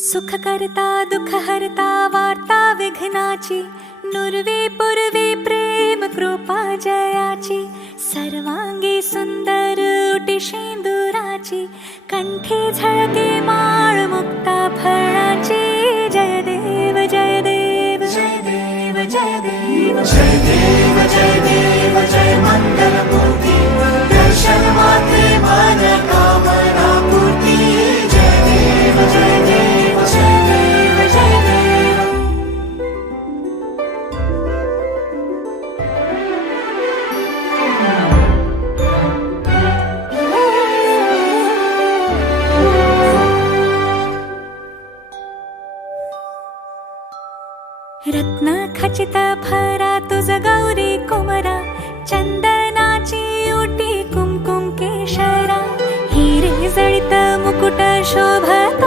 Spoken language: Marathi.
सुख करता दुःख हरता वार्ता विघ्नाची, नुरवी पूर्वी प्रेम कृपा जयाची, सर्वांगी सुंदर उटी शेंदुराची, कंठी झळके माळ मुक्ता फळाची. जय देव जय देव जय देव जय देव जय देव जय देव जय मंगलमूर्ती, दर्शन मात्रे मन कामना पूर्ती. जय देव जय देव जय देव जय देव. रत्न खचित भरा तुझ गौरी कुमरा, चंदनाची उटी कुमकुम केशरा, हिरे जळित मुकुट शोभत